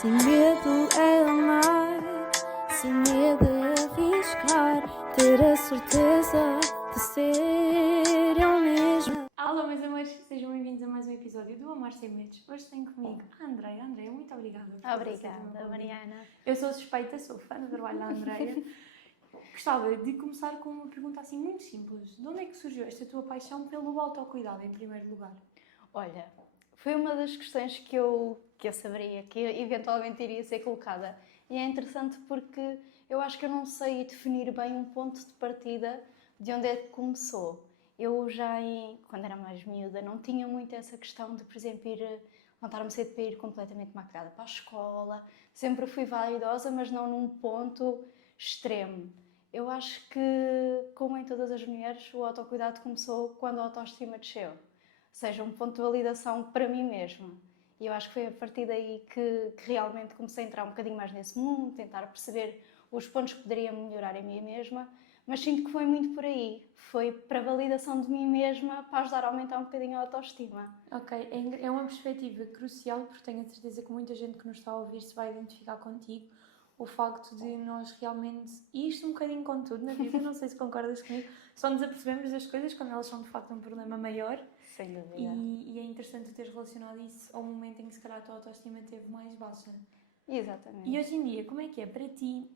Sem medo é amar, sem medo é arriscar, ter a certeza de ser eu mesma. Alô, meus amores, sejam bem-vindos a mais um episódio do Amar Sem Medos. Hoje tenho comigo a Andreia. Andreia, muito obrigada por ter aceito o meu Obrigada, convite. Mariana. Eu sou suspeita, sou fã do trabalho da Andreia. Gostava de começar com uma pergunta assim muito simples. De onde é que surgiu esta tua paixão pelo autocuidado, em primeiro lugar? Olha, foi uma das questões que eu saberia, que eventualmente iria ser colocada. E é interessante porque eu acho que eu não sei definir bem um ponto de partida de onde é que começou. Eu já, quando era mais miúda, não tinha muito essa questão de, por exemplo, levantar-me cedo para ir completamente maquilhada para a escola. Sempre fui vaidosa, mas não num ponto extremo. Eu acho que, como em todas as mulheres, o autocuidado começou quando a autoestima desceu. Ou seja, um ponto de validação para mim mesma. E eu acho que foi a partir daí que realmente comecei a entrar um bocadinho mais nesse mundo, tentar perceber os pontos que poderia melhorar em mim mesma, mas sinto que foi muito por aí. Foi para a validação de mim mesma, para ajudar a aumentar um bocadinho a autoestima. Ok, é uma perspectiva crucial, porque tenho a certeza que muita gente que nos está a ouvir se vai identificar contigo. O facto de nós realmente, e isto um bocadinho com tudo na vida, não sei se concordas comigo, só nos apercebemos das coisas quando elas são de facto um problema maior. Sem dúvida. E é interessante teres relacionado isso ao momento em que se calhar a tua autoestima esteve mais baixa. Exatamente. E hoje em dia, como é que é para ti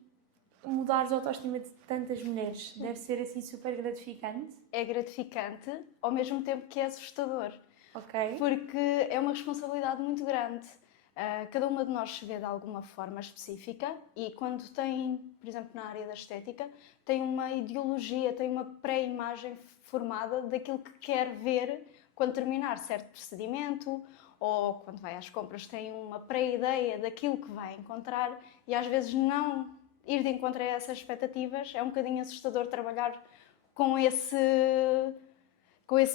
mudares a autoestima de tantas mulheres? Deve ser assim super gratificante? É gratificante, ao mesmo tempo que é assustador. Ok. Porque é uma responsabilidade muito grande. Cada uma de nós se vê de alguma forma específica e quando tem, por exemplo, na área da estética, tem uma ideologia, tem uma pré-imagem formada daquilo que quer ver quando terminar certo procedimento ou quando vai às compras tem uma pré-ideia daquilo que vai encontrar e às vezes não ir de encontro a essas expectativas é um bocadinho assustador trabalhar com esse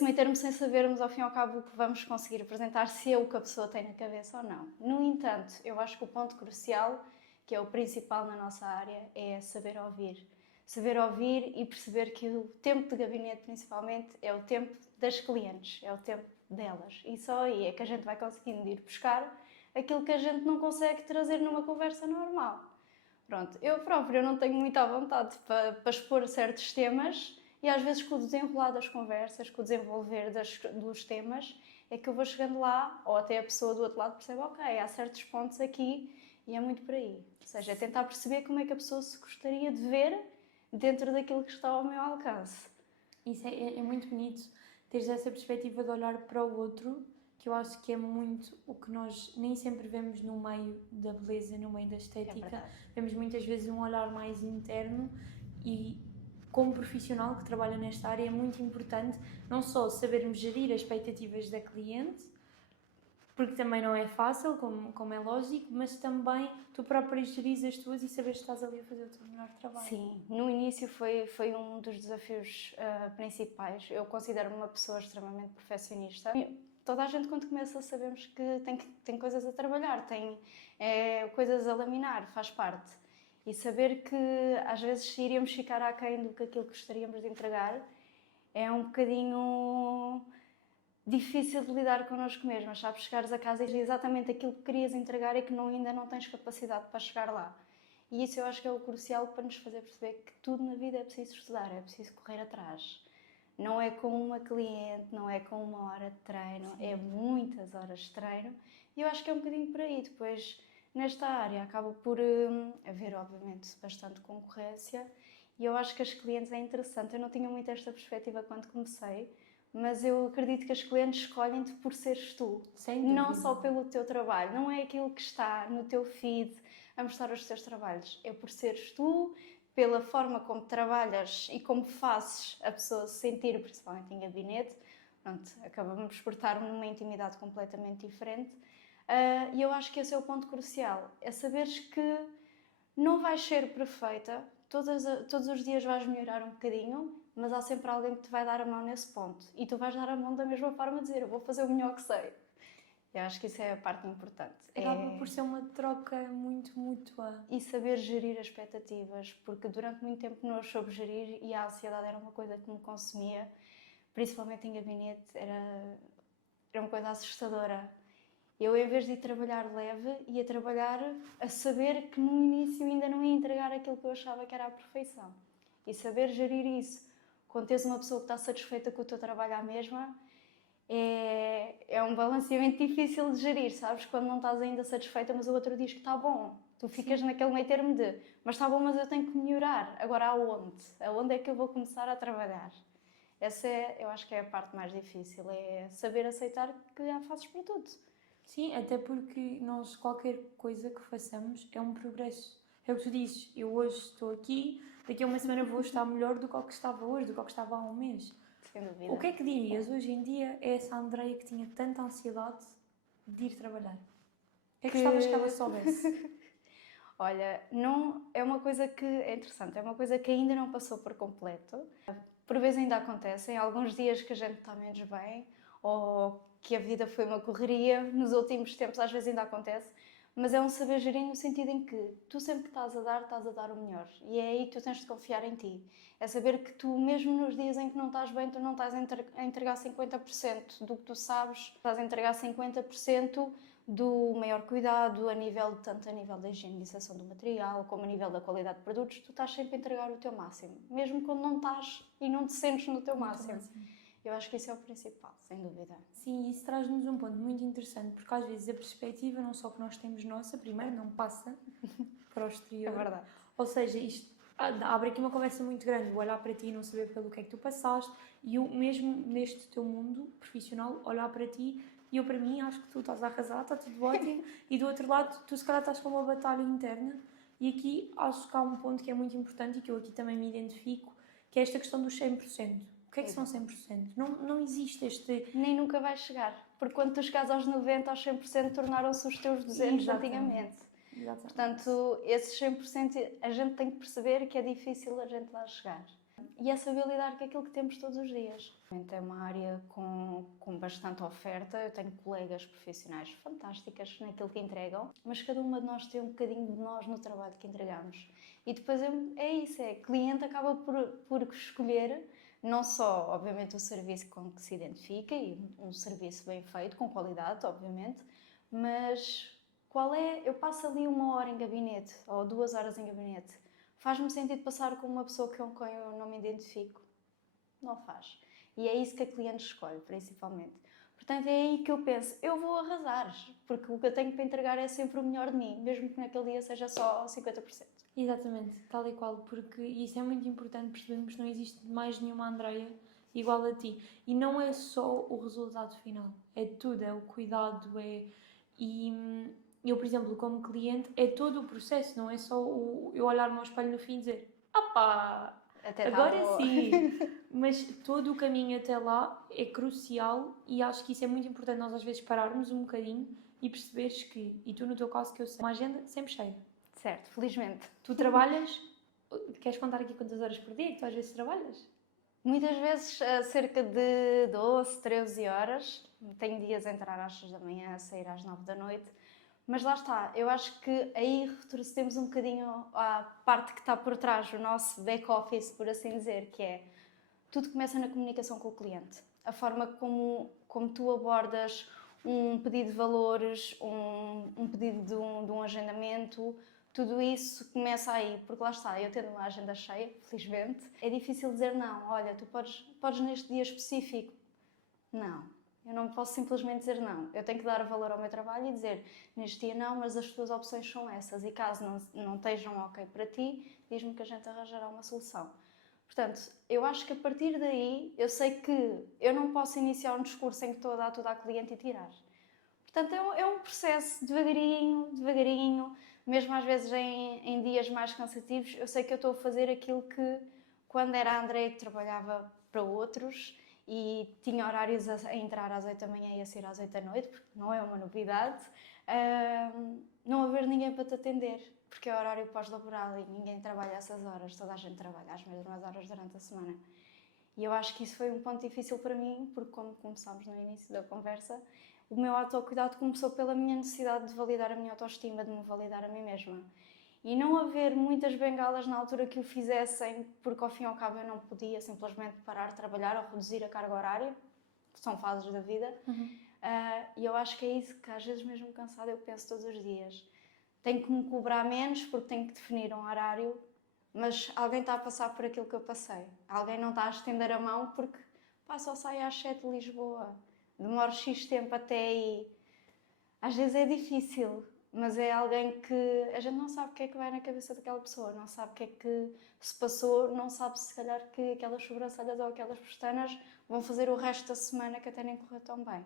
meio termo sem sabermos ao fim e ao cabo o que vamos conseguir apresentar, se é o que a pessoa tem na cabeça ou não. No entanto, eu acho que o ponto crucial, que é o principal na nossa área, é saber ouvir. Saber ouvir e perceber que o tempo de gabinete, principalmente, é o tempo das clientes, é o tempo delas. E só aí é que a gente vai conseguindo ir buscar aquilo que a gente não consegue trazer numa conversa normal. Pronto, eu própria não tenho muita vontade para expor certos temas e às vezes com o desenrolar das conversas, com o desenvolver dos temas, é que eu vou chegando lá, ou até a pessoa do outro lado percebe, ok, há certos pontos aqui e é muito por aí. Ou seja, é tentar perceber como é que a pessoa se gostaria de ver dentro daquilo que está ao meu alcance. Isso é muito bonito, teres essa perspectiva de olhar para o outro, que eu acho que é muito o que nós nem sempre vemos no meio da beleza, no meio da estética. Vemos muitas vezes um olhar mais interno e, como profissional que trabalha nesta área, é muito importante não só sabermos gerir as expectativas da cliente, porque também não é fácil, como é lógico, mas também tu própria gerir as tuas e saber que estás ali a fazer o teu melhor trabalho. Sim, no início foi um dos desafios principais. Eu considero-me uma pessoa extremamente perfeccionista. Toda a gente, quando começa, sabemos que tem coisas a trabalhar, tem coisas a laminar, faz parte. E saber que às vezes iríamos ficar aquém do que aquilo que gostaríamos de entregar é um bocadinho difícil de lidar connosco mesmas, sabes? Chegares a casa e dizer exatamente aquilo que querias entregar e que ainda não tens capacidade para chegar lá. E isso eu acho que é o crucial para nos fazer perceber que tudo na vida é preciso estudar, é preciso correr atrás. Não é com uma cliente, não é com uma hora de treino, é muitas horas de treino. E eu acho que é um bocadinho por aí. Depois, nesta área, acaba por haver, obviamente, bastante concorrência. E eu acho que as clientes é interessante. Eu não tinha muito esta perspectiva quando comecei, mas eu acredito que as clientes escolhem-te por seres tu, não só pelo teu trabalho. Não é aquilo que está no teu feed a mostrar os teus trabalhos, é por seres tu, pela forma como trabalhas e como fazes a pessoa se sentir, principalmente em gabinete. Pronto, acabamos por estar numa intimidade completamente diferente. E eu acho que esse é o ponto crucial, é saberes que não vais ser perfeita, todos os dias vais melhorar um bocadinho, mas há sempre alguém que te vai dar a mão nesse ponto. E tu vais dar a mão da mesma forma, dizer, eu vou fazer o melhor que sei. Eu acho que isso é a parte importante. Acaba por ser uma troca muito mútua. E saber gerir as expectativas, porque durante muito tempo não soube gerir e a ansiedade era uma coisa que me consumia, principalmente em gabinete, era uma coisa assustadora. Eu, em vez de ir trabalhar leve, ia trabalhar a saber que no início ainda não ia entregar aquilo que eu achava que era a perfeição. E saber gerir isso, quando tens uma pessoa que está satisfeita com o teu trabalho à mesma, é um balanceamento difícil de gerir, sabes? Quando não estás ainda satisfeita, mas o outro diz que está bom. Tu ficas naquele meio termo de, mas está bom, mas eu tenho que melhorar. Agora aonde? Aonde é que eu vou começar a trabalhar? Essa eu acho que é a parte mais difícil, é saber aceitar que há fases para tudo. Sim, até porque nós, qualquer coisa que façamos é um progresso. É o que tu dizes, eu hoje estou aqui, daqui a uma semana vou estar melhor do que o que estava hoje, do que o que estava há um mês. Sem dúvida. O que é que dirias hoje em dia é essa Andreia que tinha tanta ansiedade de ir trabalhar? O que é que gostavas que ela soubesse? Olha, não, é uma coisa que é interessante, é uma coisa que ainda não passou por completo. Por vezes ainda acontece, em alguns dias que a gente está menos bem, ou que a vida foi uma correria, nos últimos tempos às vezes ainda acontece, mas é um saber gerir no sentido em que tu sempre que estás a dar o melhor. E é aí que tu tens de confiar em ti. É saber que tu, mesmo nos dias em que não estás bem, tu não estás a entregar 50% do que tu sabes, estás a entregar 50% do maior cuidado, tanto a nível da higienização do material, como a nível da qualidade de produtos, tu estás sempre a entregar o teu máximo, mesmo quando não estás e não te sentes no teu máximo. Eu acho que isso é o principal, sem dúvida. Sim, isso traz-nos um ponto muito interessante, porque às vezes a perspectiva, não só que nós temos nossa, primeiro não passa para o exterior. É verdade. Ou seja, isto abre aqui uma conversa muito grande, o olhar para ti e não saber pelo que é que tu passaste, e o mesmo neste teu mundo profissional, olhar para ti, e eu para mim acho que tu estás a arrasar, está tudo ótimo, e do outro lado tu se calhar estás com uma batalha interna, e aqui acho que há um ponto que é muito importante e que eu aqui também me identifico, que é esta questão dos 100%. O que é que são 100%? Não existe este... Nem nunca vais chegar, porque quando tu chegares aos 90%, aos 100%, tornaram-se os teus 200% antigamente. Exatamente. Portanto, esses 100% a gente tem que perceber que é difícil a gente lá chegar. E é saber lidar com aquilo que temos todos os dias. É uma área com bastante oferta, eu tenho colegas profissionais fantásticas naquilo que entregam, mas cada uma de nós tem um bocadinho de nós no trabalho que entregamos. E depois é isso, cliente acaba por escolher não só, obviamente, o serviço com que se identifica e um serviço bem feito, com qualidade, obviamente, mas eu passo ali 1 hora em gabinete ou 2 horas em gabinete. Faz-me sentido passar com uma pessoa com quem eu não me identifico? Não faz. E é isso que a cliente escolhe, principalmente. Portanto, é aí que eu penso, eu vou arrasar, porque o que eu tenho para entregar é sempre o melhor de mim, mesmo que naquele dia seja só 50%. Exatamente, tal e qual, porque isso é muito importante percebermos que não existe mais nenhuma Andreia igual a ti. E não é só o resultado final, é tudo, é o cuidado, E eu, por exemplo, como cliente, é todo o processo, não é só eu olhar-me ao espelho no fim e dizer opá, agora sim! Mas todo o caminho até lá é crucial e acho que isso é muito importante nós às vezes pararmos um bocadinho e perceberes que, e tu no teu caso que eu sei, uma agenda sempre cheia. Certo, felizmente. Tu trabalhas, queres contar aqui quantas horas por dia que tu às vezes trabalhas? Muitas vezes cerca de 12, 13 horas. Tenho dias a entrar às 6 da manhã, a sair às 9 da noite. Mas lá está, eu acho que aí retrocedemos um bocadinho à parte que está por trás, o nosso back-office, por assim dizer, que é tudo começa na comunicação com o cliente. A forma como tu abordas um pedido de valores, um pedido de um agendamento, tudo isso começa aí, porque lá está, eu tendo uma agenda cheia, felizmente, é difícil dizer não, olha, tu podes neste dia específico. Não, eu não posso simplesmente dizer não. Eu tenho que dar valor ao meu trabalho e dizer, neste dia não, mas as tuas opções são essas e caso não estejam ok para ti, diz-me que a gente arranjará uma solução. Portanto, eu acho que a partir daí, eu sei que eu não posso iniciar um discurso em que estou a dar tudo à cliente e tirar. Portanto, é um processo devagarinho, mesmo às vezes em dias mais cansativos, eu sei que eu estou a fazer aquilo que, quando era a Andreia que trabalhava para outros e tinha horários a entrar às 8 da manhã e a sair às 8 da noite, porque não é uma novidade, não haver ninguém para te atender, porque é horário pós-laboral e ninguém trabalha essas horas, toda a gente trabalha as mesmas horas durante a semana. E eu acho que isso foi um ponto difícil para mim, porque como começámos no início da conversa, o meu autocuidado começou pela minha necessidade de validar a minha autoestima, de me validar a mim mesma. E não haver muitas bengalas na altura que o fizessem, porque ao fim e ao cabo eu não podia simplesmente parar de trabalhar ou reduzir a carga horária, que são fases da vida, E eu acho que é isso que às vezes mesmo cansada eu penso todos os dias. Tenho que me cobrar menos porque tenho que definir um horário, mas alguém está a passar por aquilo que eu passei. Alguém não está a estender a mão porque só saio às 7 de Lisboa, demoro X tempo até aí. Às vezes é difícil, mas é alguém que a gente não sabe o que é que vai na cabeça daquela pessoa, não sabe o que é que se passou, não sabe se calhar que aquelas sobrancelhas ou aquelas pestanas vão fazer o resto da semana que até nem correu tão bem.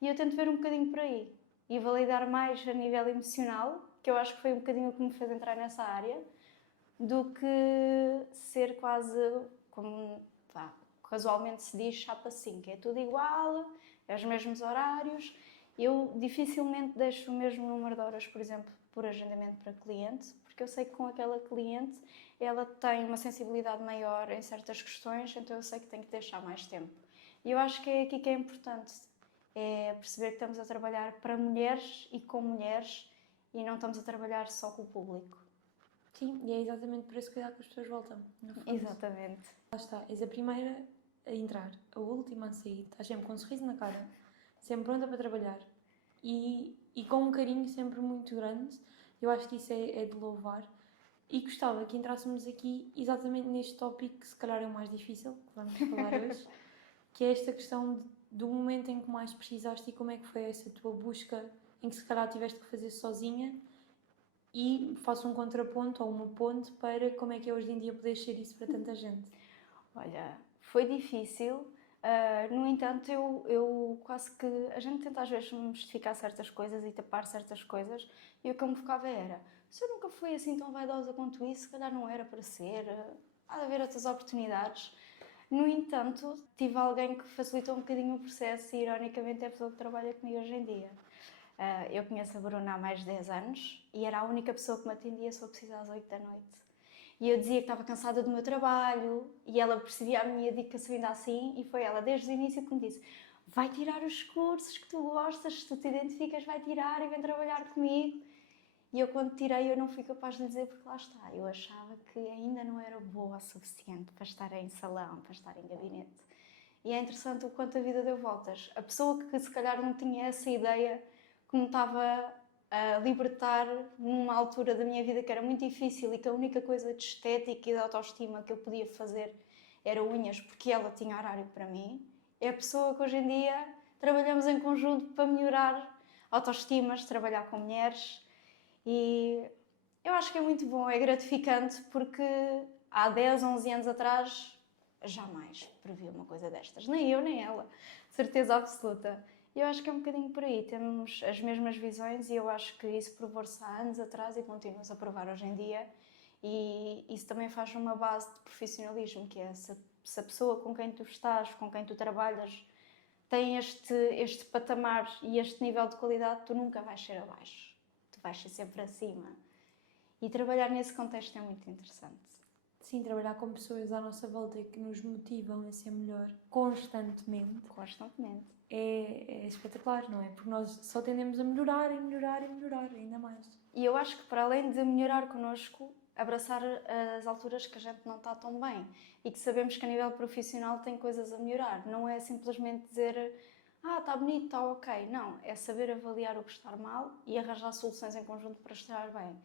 E eu tento ver um bocadinho por aí e validar mais a nível emocional, que eu acho que foi um bocadinho o que me fez entrar nessa área, do que ser quase, como casualmente se diz, chapa 5. É tudo igual, é os mesmos horários. Eu dificilmente deixo o mesmo número de horas, por exemplo, por agendamento para cliente, porque eu sei que com aquela cliente ela tem uma sensibilidade maior em certas questões, então eu sei que tenho que deixar mais tempo. E eu acho que é aqui que é importante, é perceber que estamos a trabalhar para mulheres e com mulheres e não estamos a trabalhar só com o público. Sim, e é exatamente por esse cuidado que as pessoas voltam. Exatamente. Lá está, és a primeira a entrar, a última a sair, estás sempre com um sorriso na cara, sempre pronta para trabalhar e com um carinho sempre muito grande. Eu acho que isso é de louvar e gostava que entrássemos aqui exatamente neste tópico que se calhar é o mais difícil que vamos falar hoje, que é esta questão do momento em que mais precisaste e como é que foi essa tua busca em que se calhar tiveste que fazer sozinha, e faço um contraponto ou uma ponte para como é que é hoje em dia poder ser isso para tanta gente. Olha, foi difícil, no entanto eu quase que, a gente tenta às vezes justificar certas coisas e tapar certas coisas, e o que eu me focava era, se eu nunca fui assim tão vaidosa quanto isso, se calhar não era para ser, há de haver outras oportunidades. No entanto, tive alguém que facilitou um bocadinho o processo e ironicamente é a pessoa que trabalha comigo hoje em dia. Eu conheço a Bruna há mais de 10 anos e era a única pessoa que me atendia se eu precisasse às 8 da noite. E eu dizia que estava cansada do meu trabalho e ela percebia a minha dedicação ainda assim e foi ela desde o início que me disse: vai tirar os cursos que tu gostas, se tu te identificas vai tirar e vem trabalhar comigo. E eu quando tirei eu não fui capaz de lhe dizer porque lá está, eu achava que ainda não era boa o suficiente para estar em salão, para estar em gabinete. E é interessante o quanto a vida deu voltas. A pessoa que se calhar não tinha essa ideia que me estava a libertar numa altura da minha vida que era muito difícil e que a única coisa de estética e de autoestima que eu podia fazer era unhas porque ela tinha horário para mim, é a pessoa que hoje em dia trabalhamos em conjunto para melhorar autoestimas, trabalhar com mulheres e eu acho que é muito bom, é gratificante porque há 10, 11 anos atrás jamais previ uma coisa destas, nem eu nem ela, certeza absoluta. E eu acho que é um bocadinho por aí, temos as mesmas visões e eu acho que isso provou-se há anos atrás e continua-se a provar hoje em dia e isso também faz uma base de profissionalismo, que é se a pessoa com quem tu estás, com quem tu trabalhas, tem este patamar e este nível de qualidade, tu nunca vais ser abaixo, tu vais ser sempre acima. E trabalhar nesse contexto é muito interessante. Sim, trabalhar com pessoas à nossa volta que nos motivam a ser melhor constantemente. Constantemente. É espetacular, não é? Porque nós só tendemos a melhorar e melhorar e melhorar ainda mais. E eu acho que para além de melhorar connosco, abraçar as alturas que a gente não está tão bem e que sabemos que a nível profissional tem coisas a melhorar. Não é simplesmente dizer está bonito, está ok. Não, é saber avaliar o que está mal e arranjar soluções em conjunto para estar bem.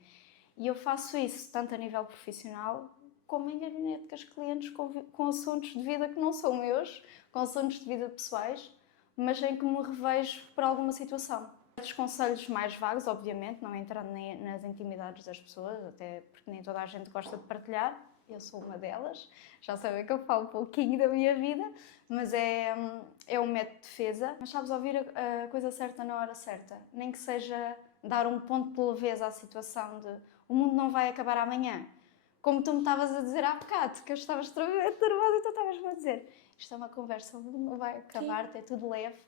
E eu faço isso tanto a nível profissional como em gabinete com os clientes com assuntos de vida que não são meus, com assuntos de vida pessoais, mas em que me revejo por alguma situação. Os conselhos mais vagos, obviamente, não entrando nas intimidades das pessoas, até porque nem toda a gente gosta de partilhar, eu sou uma delas, já sabem que eu falo um pouquinho da minha vida, mas é um método de defesa. Mas sabes, ouvir a coisa certa na hora certa, nem que seja dar um ponto de leveza à situação de o mundo não vai acabar amanhã. Como tu me estavas a dizer há bocado, que eu estava extremamente nervosa e tu estavas-me a dizer isto é uma conversa, o mundo não vai acabar, é tudo leve.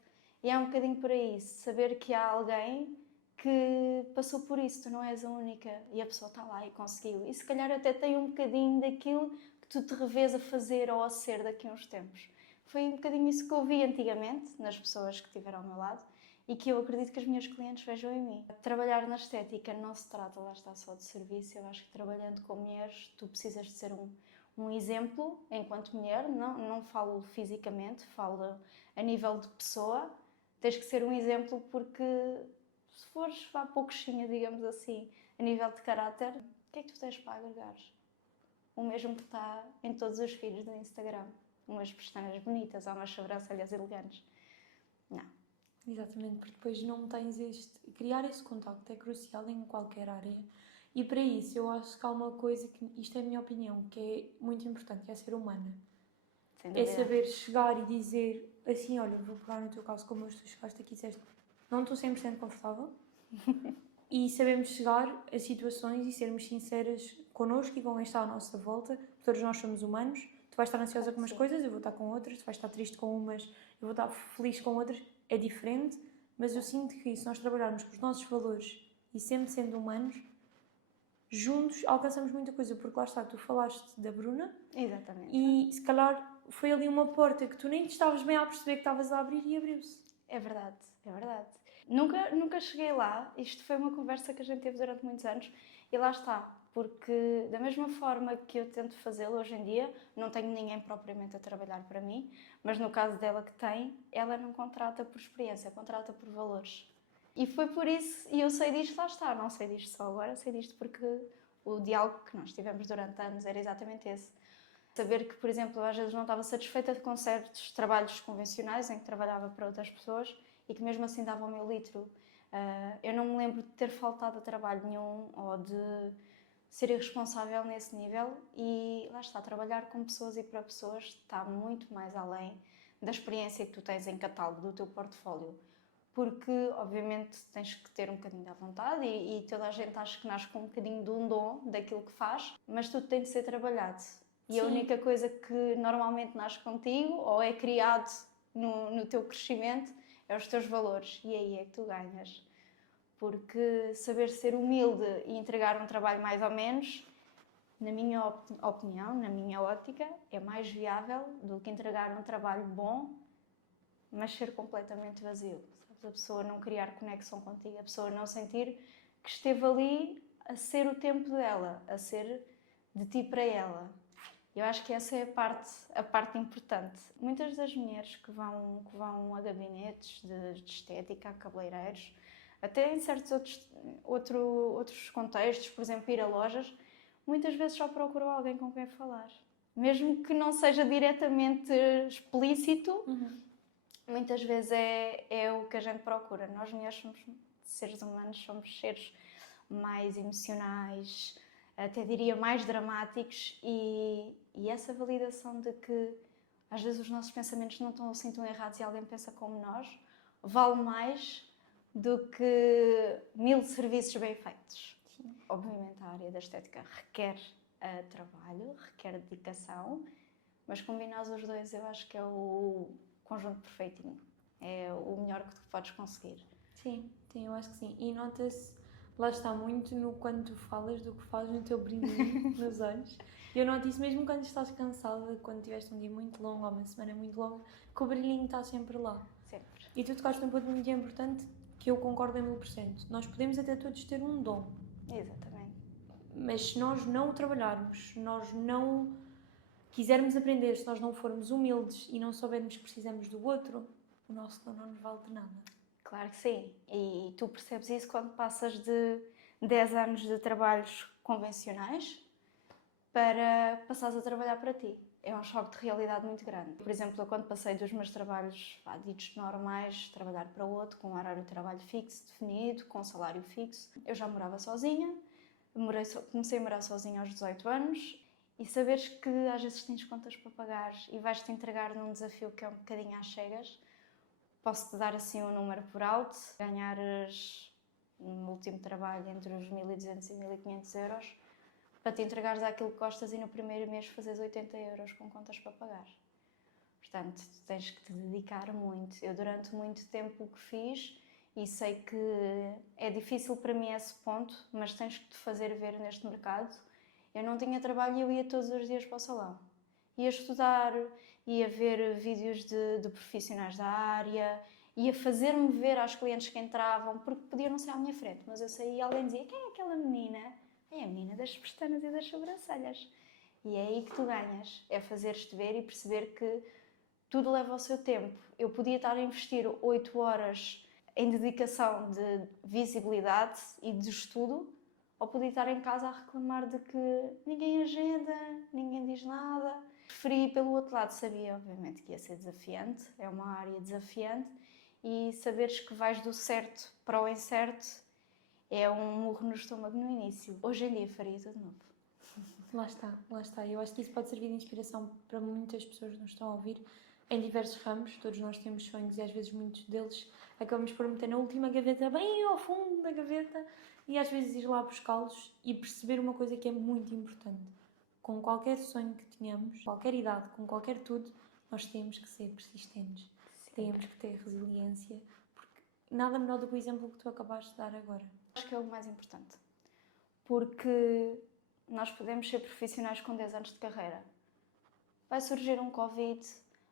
E é um bocadinho por aí, saber que há alguém que passou por isso, tu não és a única e a pessoa está lá e conseguiu. E se calhar até tem um bocadinho daquilo que tu te revês a fazer ou a ser daqui a uns tempos. Foi um bocadinho isso que eu vi antigamente nas pessoas que estiveram ao meu lado e que eu acredito que as minhas clientes vejam em mim. Trabalhar na estética não se trata, lá está, só de serviço. Eu acho que trabalhando com mulheres tu precisas de ser um exemplo enquanto mulher, não falo fisicamente, falo a nível de pessoa. tens que ser um exemplo, porque se fores vá pouquinho, digamos assim, a nível de caráter, o que é que tu tens para agregar? O mesmo que está em todos os feeds do Instagram. Umas pestanas bonitas ou umas sobrancelhas elegantes. Não. Exatamente, porque depois não tens este... Criar esse contacto é crucial em qualquer área. E para isso eu acho que há uma coisa que, isto é a minha opinião, que é muito importante, que é ser humana. Sem É dúvida. saber chegar e dizer assim, olha, vou pegar no teu caso, como hoje tu chegaste aqui e disseste, não estou 100% confortável. E sabemos chegar a situações e sermos sinceras connosco e com quem está à nossa volta. Todos nós somos humanos. Tu vais estar ansiosa com umas Sim. coisas, eu vou estar com outras. Tu vais estar triste com umas, eu vou estar feliz com outras. É diferente, mas eu sinto que se nós trabalharmos com os nossos valores e sempre sendo humanos, juntos alcançamos muita coisa. Porque lá está, tu falaste da Bruna Exatamente. e se calhar foi ali uma porta que tu nem te estavas bem a perceber que estavas a abrir e abriu-se. É verdade, é verdade. Nunca cheguei lá. Isto foi uma conversa que a gente teve durante muitos anos e lá está. Porque da mesma forma que eu tento fazê-lo hoje em dia, não tenho ninguém propriamente a trabalhar para mim, mas no caso dela que tem, ela não contrata por experiência, contrata por valores. E foi por isso, e eu sei disto, lá está, não sei disto só agora, sei disto porque o diálogo que nós tivemos durante anos era exatamente esse. Saber que, por exemplo, eu às vezes não estava satisfeita com certos trabalhos convencionais em que trabalhava para outras pessoas e que mesmo assim dava o meu litro. Eu não me lembro de ter faltado a trabalho nenhum ou de ser irresponsável nesse nível, e lá está, trabalhar com pessoas e para pessoas está muito mais além da experiência que tu tens em catálogo do teu portfólio. Porque, obviamente, tens que ter um bocadinho da vontade e toda a gente acha que nasce com um bocadinho de um dom daquilo que faz, mas tudo tem de ser trabalhado. E a Sim. única coisa que normalmente nasce contigo ou é criado no teu crescimento é os teus valores, e aí é que tu ganhas. Porque saber ser humilde e entregar um trabalho mais ou menos, na minha opinião, na minha ótica, é mais viável do que entregar um trabalho bom, mas ser completamente vazio. Sabes? A pessoa não criar conexão contigo, a pessoa não sentir que esteve ali a ser o tempo dela, a ser de ti para ela. Eu acho que essa é a parte importante. Muitas das mulheres que vão a gabinetes de estética, a cabeleireiros, até em certos outros contextos, por exemplo, ir a lojas, muitas vezes só procuram alguém com quem falar. Mesmo que não seja diretamente explícito, muitas vezes é o que a gente procura. Nós mulheres somos seres humanos, somos seres mais emocionais, até diria mais dramáticos, e essa validação de que às vezes os nossos pensamentos não estão assim tão errados e alguém pensa como nós, vale mais do que 1000 serviços bem feitos. Sim. Obviamente a área da estética requer trabalho, requer dedicação, mas combinar os dois eu acho que é o conjunto perfeitinho. É o melhor que tu podes conseguir. Sim, eu acho que sim. E nota-se, lá está muito no quando tu falas do que fazes no teu brilhinho nos olhos. Eu noto isso mesmo quando estás cansada, quando tiveste um dia muito longo ou uma semana muito longa, que o brilhinho está sempre lá. Sempre. E tu tocaste num ponto muito importante que eu concordo em 1000%. Nós podemos até todos ter um dom. Exatamente. Mas se nós não o trabalharmos, se nós não quisermos aprender, se nós não formos humildes e não soubermos que precisamos do outro, o nosso dom não nos vale de nada. Claro que sim. E tu percebes isso quando passas de 10 anos de trabalhos convencionais para passares a trabalhar para ti. É um choque de realidade muito grande. Por exemplo, eu quando passei dos meus trabalhos ditos normais, trabalhar para outro, com um horário de trabalho fixo, definido, com um salário fixo, eu já morava sozinha, comecei a morar sozinha aos 18 anos, e saberes que às vezes tens contas para pagar e vais-te entregar num desafio que é um bocadinho às cegas. Posso-te dar assim um número por alto, ganhares no último trabalho entre os 1.200 e 1.500 euros, para te entregares àquilo que gostas e no primeiro mês fazeres 80 euros com contas para pagar. Portanto, tu tens que te dedicar muito. Eu durante muito tempo o que fiz, e sei que é difícil para mim esse ponto, mas tens que te fazer ver neste mercado. Eu não tinha trabalho e eu ia todos os dias para o salão. Ia estudar, ia ver vídeos de profissionais da área, ia fazer-me ver aos clientes que entravam, porque podia não ser à minha frente, mas eu saía e alguém dizia: quem é aquela menina? É a menina das pestanas e das sobrancelhas. E é aí que tu ganhas, é fazeres-te ver e perceber que tudo leva o seu tempo. Eu podia estar a investir 8 horas em dedicação de visibilidade e de estudo, ou podia estar em casa a reclamar de que ninguém agenda, ninguém diz nada. Preferi pelo outro lado, sabia obviamente que ia ser desafiante, é uma área desafiante, e saberes que vais do certo para o incerto é um murro no estômago no início. Hoje em dia faria tudo de novo. Lá está, lá está. Eu acho que isso pode servir de inspiração para muitas pessoas que nos estão a ouvir em diversos ramos. Todos nós temos sonhos e às vezes muitos deles acabamos por meter na última gaveta, bem ao fundo da gaveta, e às vezes ir lá buscá-los e perceber uma coisa que é muito importante. Com qualquer sonho que tenhamos, qualquer idade, com qualquer tudo, nós temos que ser persistentes. Temos que ter resiliência, porque nada melhor do que o exemplo que tu acabaste de dar agora. Acho que é o mais importante, porque nós podemos ser profissionais com 10 anos de carreira. Vai surgir um Covid,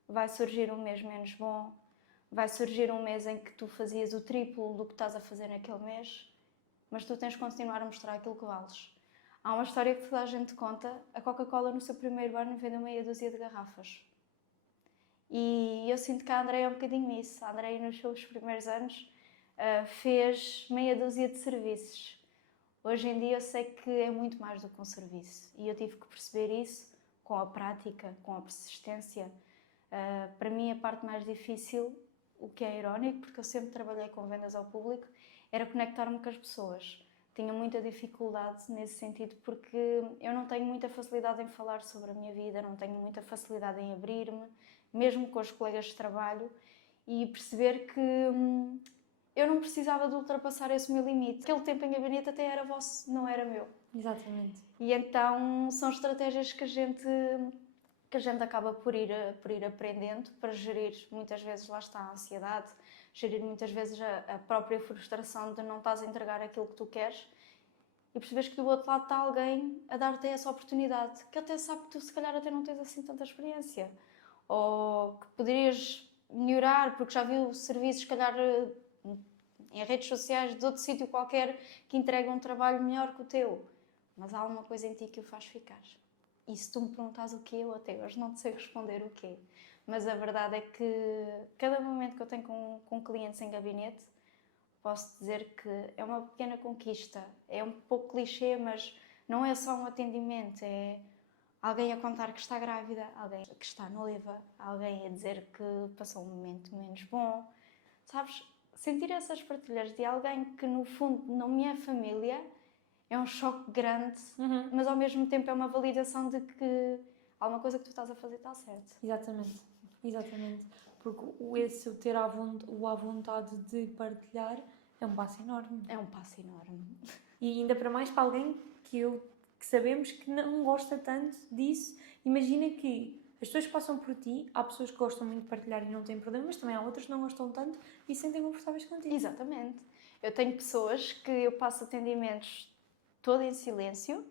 vai surgir um mês menos bom, vai surgir um mês em que tu fazias o triplo do que estás a fazer naquele mês, mas tu tens de continuar a mostrar aquilo que vales. Há uma história que toda a gente conta, a Coca-Cola no seu primeiro ano vendeu meia dúzia de garrafas. E eu sinto que a Andreia é um bocadinho isso. A Andreia nos seus primeiros anos fez meia dúzia de serviços. Hoje em dia eu sei que é muito mais do que um serviço e eu tive que perceber isso com a prática, com a persistência. Para mim a parte mais difícil, o que é irónico, porque eu sempre trabalhei com vendas ao público, era conectar-me com as pessoas. Tinha muita dificuldade nesse sentido porque eu não tenho muita facilidade em falar sobre a minha vida, não tenho muita facilidade em abrir-me, mesmo com os colegas de trabalho, e perceber que eu não precisava de ultrapassar esse meu limite. Aquele tempo em gabinete até era vosso, não era meu. Exatamente. E então são estratégias que a gente acaba por ir aprendendo para gerir muitas vezes, lá está, a ansiedade, gerir muitas vezes a própria frustração de não estás a entregar aquilo que tu queres e percebes que do outro lado está alguém a dar-te essa oportunidade, que até sabe que tu se calhar até não tens assim tanta experiência ou que poderias melhorar porque já viu serviços, se calhar em redes sociais de outro sítio qualquer que entrega um trabalho melhor que o teu, mas há alguma coisa em ti que o faz ficar. E se tu me perguntas o quê, eu até hoje não te sei responder o quê. Mas a verdade é que cada momento que eu tenho com clientes em gabinete, posso dizer que é uma pequena conquista. É um pouco clichê, mas não é só um atendimento, é alguém a contar que está grávida, alguém que está noiva, alguém a dizer que passou um momento menos bom. Sabes, sentir essas partilhas de alguém que no fundo não me é família é um choque grande, mas ao mesmo tempo é uma validação de que alguma coisa que tu estás a fazer está certo. Exatamente, exatamente. Porque o ter à vontade de partilhar é um passo enorme. É um passo enorme. E ainda para mais para alguém que sabemos que não gosta tanto disso. Imagina que as pessoas passam por ti, há pessoas que gostam muito de partilhar e não têm problema, mas também há outras que não gostam tanto e se sentem confortáveis contigo. Exatamente. Eu tenho pessoas que eu passo atendimentos todo em silêncio,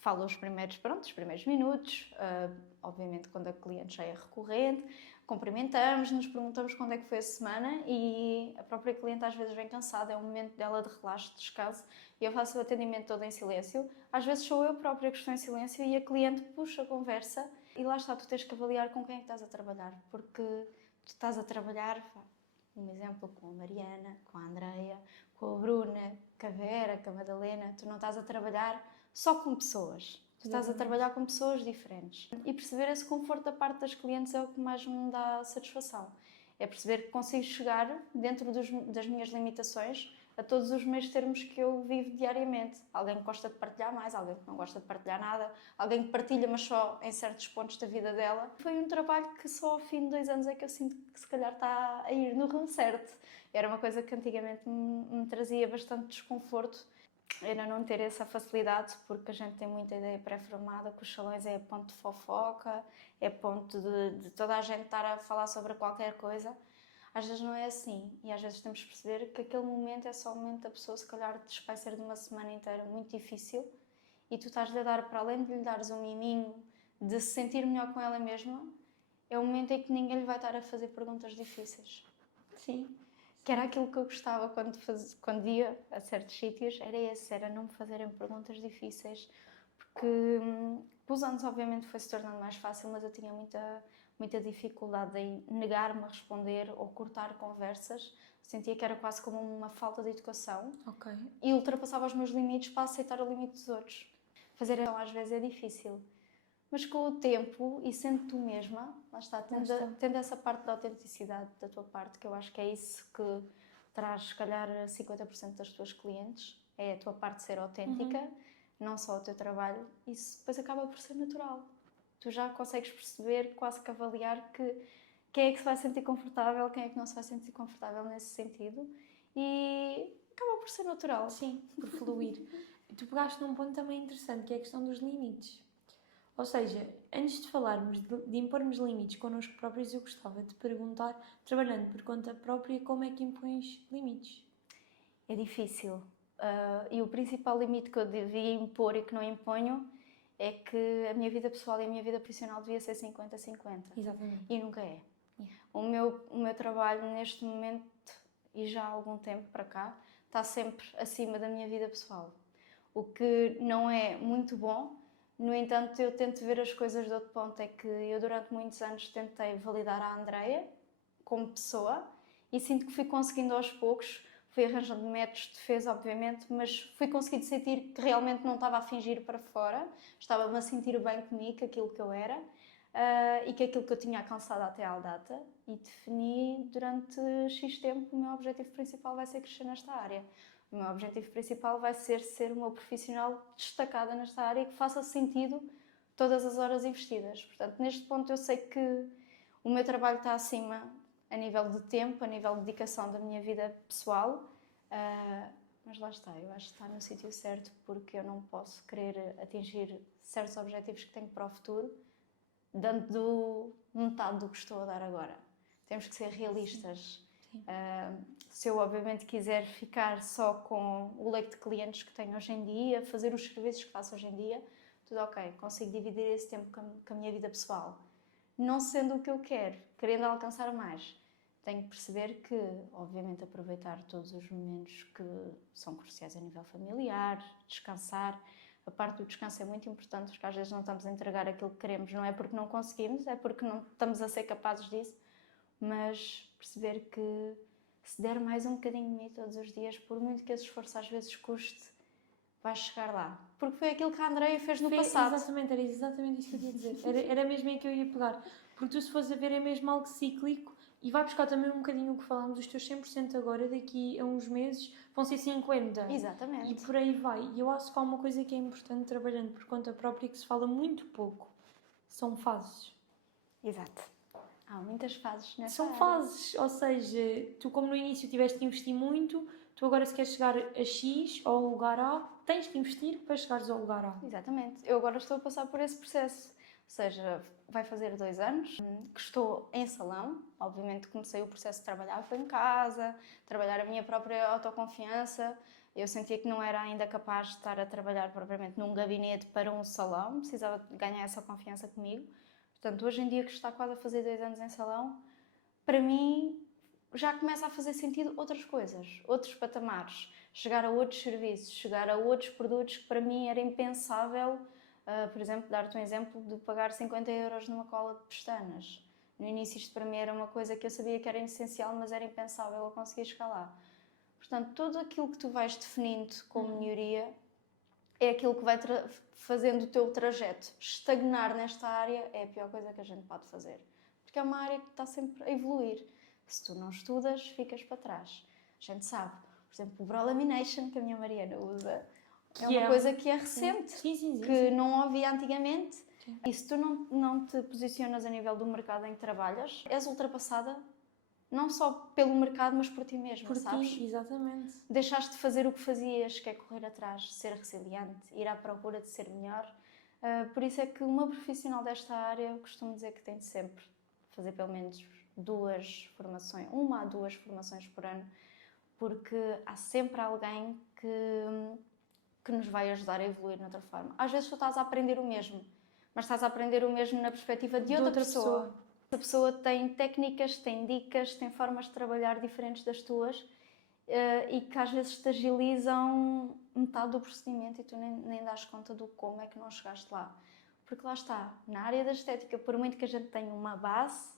falo os primeiros minutos, obviamente quando a cliente já é recorrente, cumprimentamos, nos perguntamos quando é que foi a semana e a própria cliente às vezes vem cansada, é um momento dela de relaxo, de descanso, e eu faço o atendimento todo em silêncio. Às vezes sou eu própria que estou em silêncio e a cliente puxa a conversa e lá está, tu tens que avaliar com quem é que estás a trabalhar, porque tu estás a trabalhar, um exemplo, com a Mariana, com a Andreia, com a Bruna, com a Vera, com a Madalena, tu não estás a trabalhar só com pessoas. Tu estás a trabalhar com pessoas diferentes. E perceber esse conforto da parte das clientes é o que mais me dá satisfação. É perceber que consigo chegar, dentro das minhas limitações, a todos os meios termos que eu vivo diariamente. Alguém que gosta de partilhar mais, alguém que não gosta de partilhar nada, alguém que partilha, mas só em certos pontos da vida dela. Foi um trabalho que só ao fim de 2 anos é que eu sinto que se calhar está a ir no rumo certo. Era uma coisa que antigamente me trazia bastante desconforto, era não ter essa facilidade, porque a gente tem muita ideia pré-formada que os salões é ponto de fofoca, é ponto de toda a gente estar a falar sobre qualquer coisa. Às vezes não é assim, e às vezes temos de perceber que aquele momento é só o momento da pessoa, se calhar vai ser de uma semana inteira muito difícil, e tu estás-lhe a dar, para além de lhe dares um miminho, de se sentir melhor com ela mesma, é o momento em que ninguém lhe vai estar a fazer perguntas difíceis. Sim. Que era aquilo que eu gostava quando ia a certos sítios, era não me fazerem perguntas difíceis, porque com os anos obviamente foi se tornando mais fácil, mas eu tinha muita dificuldade em negar-me a responder ou cortar conversas. Sentia que era quase como uma falta de educação Ok. e ultrapassava os meus limites para aceitar o limite dos outros. Fazer então às vezes é difícil. Mas com o tempo, e sendo tu mesma, lá está, tendo essa parte da autenticidade da tua parte, que eu acho que é isso que traz, se calhar, 50% das tuas clientes, é a tua parte de ser autêntica, não só o teu trabalho, isso depois acaba por ser natural. Tu já consegues perceber, quase que avaliar quem é que se vai sentir confortável, quem é que não se vai sentir confortável nesse sentido, e acaba por ser natural. Sim, por fluir. Tu pegaste num ponto também interessante, que é a questão dos limites. Ou seja, antes de falarmos de impormos limites connosco próprios, eu gostava de perguntar, trabalhando por conta própria, como é que impões limites? É difícil. E o principal limite que eu devia impor e que não imponho é que a minha vida pessoal e a minha vida profissional devia ser 50-50. Exatamente. E nunca é. O meu trabalho neste momento, e já há algum tempo para cá, está sempre acima da minha vida pessoal. O que não é muito bom. No entanto, eu tento ver as coisas de outro ponto. É que eu durante muitos anos tentei validar a Andreia como pessoa e sinto que fui conseguindo aos poucos, fui arranjando métodos de defesa, obviamente, mas fui conseguindo sentir que realmente não estava a fingir para fora, estava-me a sentir bem comigo, aquilo que eu era e que aquilo que eu tinha alcançado até à data, e defini durante X tempo o meu objetivo principal vai ser crescer nesta área. O meu objetivo principal vai ser uma profissional destacada nesta área e que faça sentido todas as horas investidas. Portanto, neste ponto eu sei que o meu trabalho está acima a nível de tempo, a nível de dedicação da minha vida pessoal, mas lá está, eu acho que está no sítio certo, porque eu não posso querer atingir certos objetivos que tenho para o futuro dando metade do que estou a dar agora. Temos que ser realistas. Sim. Se eu obviamente quiser ficar só com o leque de clientes que tenho hoje em dia, fazer os serviços que faço hoje em dia, tudo ok, consigo dividir esse tempo com a minha vida pessoal. Não sendo o que eu quero, querendo alcançar mais, tenho que perceber que, obviamente, aproveitar todos os momentos que são cruciais a nível familiar, descansar. A parte do descanso é muito importante, porque às vezes não estamos a entregar aquilo que queremos, não é porque não conseguimos, é porque não estamos a ser capazes disso, mas perceber que se der mais um bocadinho de mim todos os dias, por muito que esse esforço às vezes custe, vais chegar lá. Porque foi aquilo que a Andreia fez no passado. Exatamente, era exatamente isso que eu ia dizer. Era mesmo aí que eu ia pegar. Porque tu, se fores a ver, é mesmo algo cíclico e vai buscar também um bocadinho o que falámos, os teus 100% agora, daqui a uns meses, vão ser 50%. Exatamente. E por aí vai. E eu acho que há uma coisa que é importante trabalhando por conta própria que se fala muito pouco. São fases. Exato. Há muitas fases nessa São área. fases, ou seja, tu como no início tiveste de investir muito, tu agora se queres chegar a X ou ao lugar A, tens de investir para chegares ao lugar A. Exatamente. Eu agora estou a passar por esse processo. Ou seja, vai fazer 2 anos que estou em salão. Obviamente comecei o processo de trabalhar foi em casa, trabalhar a minha própria autoconfiança. Eu sentia que não era ainda capaz de estar a trabalhar propriamente num gabinete para um salão, precisava ganhar essa confiança comigo. Portanto, hoje em dia que está quase a fazer 2 anos em salão, para mim já começa a fazer sentido outras coisas, outros patamares, chegar a outros serviços, chegar a outros produtos que para mim era impensável, por exemplo, dar-te um exemplo de pagar 50 € numa cola de pestanas. No início isto para mim era uma coisa que eu sabia que era essencial, mas era impensável eu conseguir chegar lá. Portanto, tudo aquilo que tu vais definindo como melhoria é aquilo que vai fazendo o teu trajeto. Estagnar nesta área é a pior coisa que a gente pode fazer. Porque é uma área que está sempre a evoluir. Se tu não estudas, ficas para trás. A gente sabe. Por exemplo, o Brow Lamination, que a minha Mariana usa, é uma coisa que é recente. Sim. Que não havia antigamente. Sim. E se tu não te posicionas a nível do mercado em que trabalhas, és ultrapassada não só pelo mercado, mas por ti mesma, por sabes? Ti, exatamente. Deixaste de fazer o que fazias, que é correr atrás, ser resiliente, ir à procura de ser melhor. Por isso é que uma profissional desta área, eu costumo dizer que tem de sempre fazer pelo menos 2 formações, 1 a 2 formações por ano, porque há sempre alguém que nos vai ajudar a evoluir de outra forma. Às vezes tu estás a aprender o mesmo, mas estás a aprender o mesmo na perspectiva de outra pessoa. A pessoa tem técnicas, tem dicas, tem formas de trabalhar diferentes das tuas e que às vezes te agilizam metade do procedimento e tu nem das conta do como é que não chegaste lá. Porque lá está, na área da estética, por muito que a gente tenha uma base,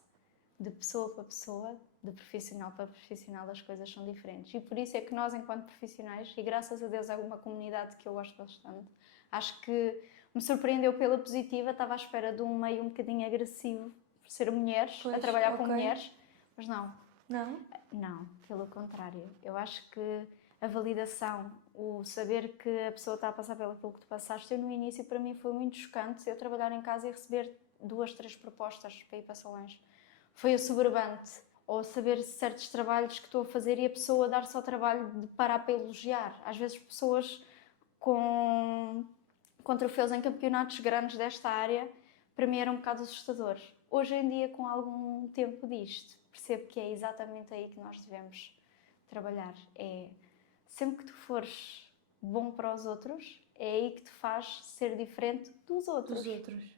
de pessoa para pessoa, de profissional para profissional, as coisas são diferentes. E por isso é que nós, enquanto profissionais, e graças a Deus há uma comunidade que eu gosto bastante, acho que me surpreendeu pela positiva, estava à espera de um meio um bocadinho agressivo, por ser mulheres, Pois, a trabalhar com ok. mulheres, mas não. Não? Não, pelo contrário. Eu acho que a validação, o saber que a pessoa está a passar pelo que tu passaste, eu no início para mim foi muito chocante eu trabalhar em casa e receber 2, 3 propostas para ir para salões. Foi assoberbante. Ou saber certos trabalhos que estou a fazer e a pessoa dar só trabalho de parar para elogiar. Às vezes pessoas com troféus em campeonatos grandes desta área, para mim era um bocado assustador. Hoje em dia, com algum tempo disto, percebo que é exatamente aí que nós devemos trabalhar. É sempre que tu fores bom para os outros, é aí que te faz ser diferente dos outros. Dos outros.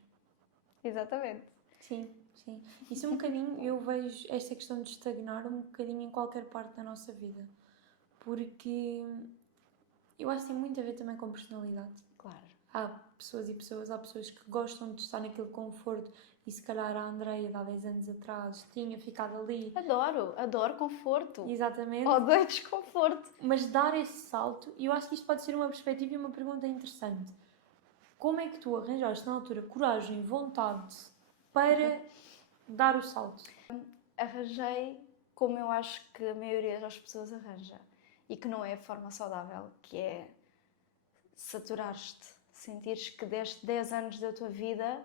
Exatamente. Sim, sim. Isso é um bocadinho, eu vejo esta questão de estagnar um bocadinho em qualquer parte da nossa vida. Porque eu acho que tem muito a ver também com personalidade. Claro. Há pessoas e pessoas, há pessoas que gostam de estar naquele conforto e se calhar a Andreia de há 10 anos atrás tinha ficado ali. Adoro conforto. Exatamente. Odeio desconforto. Mas dar esse salto, e eu acho que isto pode ser uma perspectiva e uma pergunta interessante. Como é que tu arranjaste na altura coragem, vontade para dar o salto? Arranjei como eu acho que a maioria das pessoas arranja e que não é a forma saudável, que é saturares-te, sentires que deste 10 anos da tua vida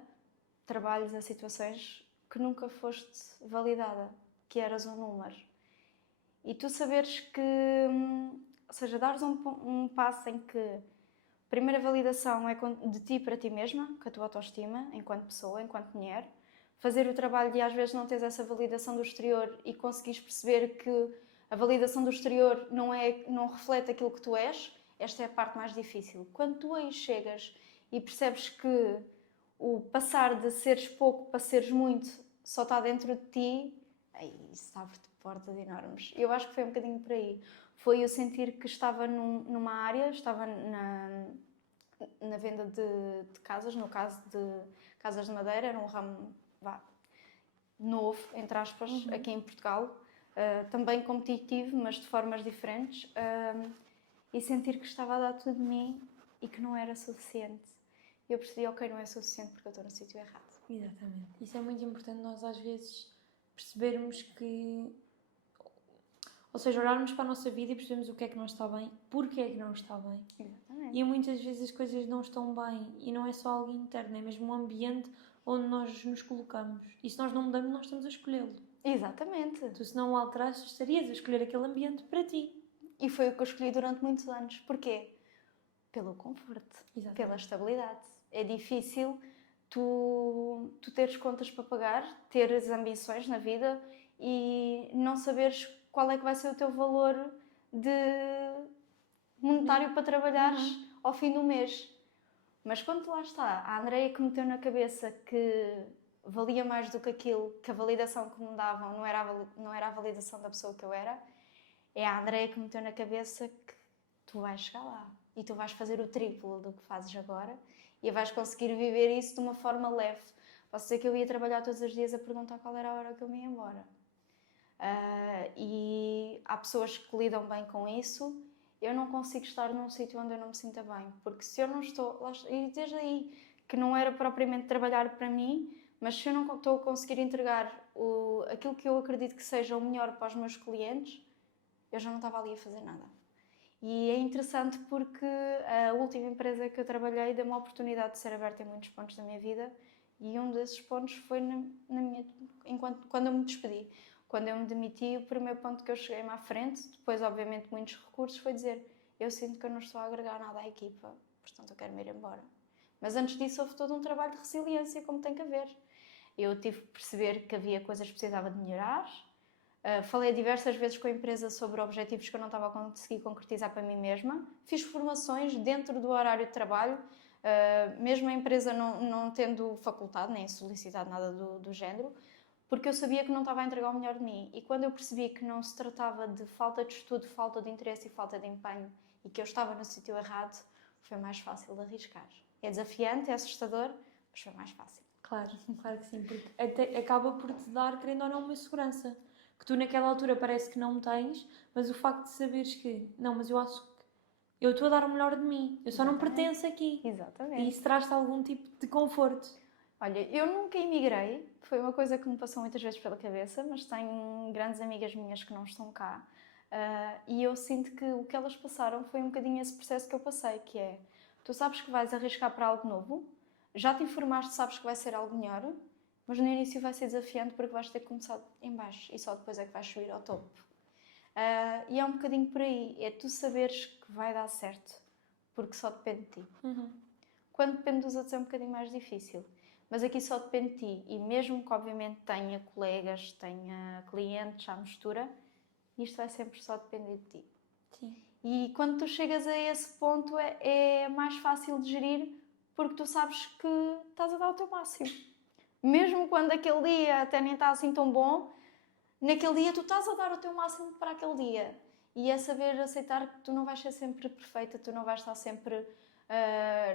trabalhas a situações que nunca foste validada, que eras um número. E tu saberes que, ou seja, dares um passo em que a primeira validação é de ti para ti mesma, com a tua autoestima, enquanto pessoa, enquanto mulher, fazer o trabalho e às vezes não tens essa validação do exterior e conseguires perceber que a validação do exterior não reflete aquilo que tu és, esta é a parte mais difícil. Quando tu aí chegas e percebes que o passar de seres pouco para seres muito só está dentro de ti, aí isso abre-te portas enormes. Eu acho que foi um bocadinho por aí. Foi eu sentir que estava numa área, estava na venda de casas, no caso de casas de madeira, era um ramo novo, entre aspas, aqui em Portugal, também competitivo, mas de formas diferentes, e sentir que estava a dar tudo de mim e que não era suficiente. Eu percebi, ok, não é suficiente porque eu estou no sítio errado. Exatamente. Isso é muito importante nós às vezes percebermos que, ou seja, olharmos para a nossa vida e percebermos o que é que não está bem, porque é que não está bem. Exatamente. E muitas vezes as coisas não estão bem e não é só algo interno, é mesmo um ambiente onde nós nos colocamos. E se nós não mudamos, nós estamos a escolhê-lo. Exatamente. Tu, se não o alteraste, estarias a escolher aquele ambiente para ti. E foi o que eu escolhi durante muitos anos. Porquê? Pelo conforto, Exatamente. pela estabilidade. É difícil tu teres contas para pagar, teres ambições na vida e não saberes qual é que vai ser o teu valor monetário para trabalhares ao fim do mês. Mas quando lá está, a Andreia que meteu na cabeça que valia mais do que aquilo, que a validação que me davam não era a validação da pessoa que eu era, é a Andreia que meteu na cabeça que tu vais chegar lá e tu vais fazer o triplo do que fazes agora e vais conseguir viver isso de uma forma leve. Posso dizer que eu ia trabalhar todos os dias a perguntar qual era a hora que eu me ia embora. E há pessoas que lidam bem com isso. Eu não consigo estar num sítio onde eu não me sinta bem, porque se eu não estou... E desde aí, que não era propriamente trabalhar para mim, mas se eu não estou a conseguir entregar aquilo que eu acredito que seja o melhor para os meus clientes, eu já não estava ali a fazer nada. E é interessante porque a última empresa que eu trabalhei deu-me a oportunidade de ser aberta em muitos pontos da minha vida e um desses pontos foi quando eu me despedi. Quando eu me demiti, o primeiro ponto que eu cheguei-me à frente, depois obviamente muitos recursos, foi dizer: eu sinto que eu não estou a agregar nada à equipa, portanto eu quero me ir embora. Mas antes disso houve todo um trabalho de resiliência, como tem que haver. Eu tive que perceber que havia coisas que precisava de melhorar. Falei diversas vezes com a empresa sobre objetivos que eu não estava a conseguir concretizar para mim mesma. Fiz formações dentro do horário de trabalho, mesmo a empresa não tendo facultado nem solicitado nada do género, porque eu sabia que não estava a entregar o melhor de mim. E quando eu percebi que não se tratava de falta de estudo, falta de interesse e falta de empenho, e que eu estava no sítio errado, foi mais fácil de arriscar. É desafiante, é assustador, mas foi mais fácil. Claro, claro que sim, porque até acaba por te dar, querendo ou não, uma segurança. Que tu naquela altura parece que não tens, mas o facto de saberes que, não, mas eu acho que eu estou a dar o melhor de mim, eu só não Exatamente. pertenço aqui. E Exatamente. isso traz-te algum tipo de conforto. Olha, eu nunca emigrei, foi uma coisa que me passou muitas vezes pela cabeça, mas tenho grandes amigas minhas que não estão cá. E eu sinto que o que elas passaram foi um bocadinho esse processo que eu passei, que é, tu sabes que vais arriscar para algo novo, já te informaste, sabes que vai ser algo melhor, mas no início vai ser desafiante porque vais ter que começar em baixo e só depois é que vais subir ao topo. E é um bocadinho por aí, é tu saberes que vai dar certo, porque só depende de ti. Quando depende dos outros é um bocadinho mais difícil, mas aqui só depende de ti, e mesmo que obviamente tenha colegas, tenha clientes à mistura, isto vai sempre só depender de ti. Sim. E quando tu chegas a esse ponto é mais fácil de gerir, porque tu sabes que estás a dar o teu máximo. Mesmo quando aquele dia até nem está assim tão bom, naquele dia tu estás a dar o teu máximo para aquele dia. E é saber aceitar que tu não vais ser sempre perfeita, tu não vais estar sempre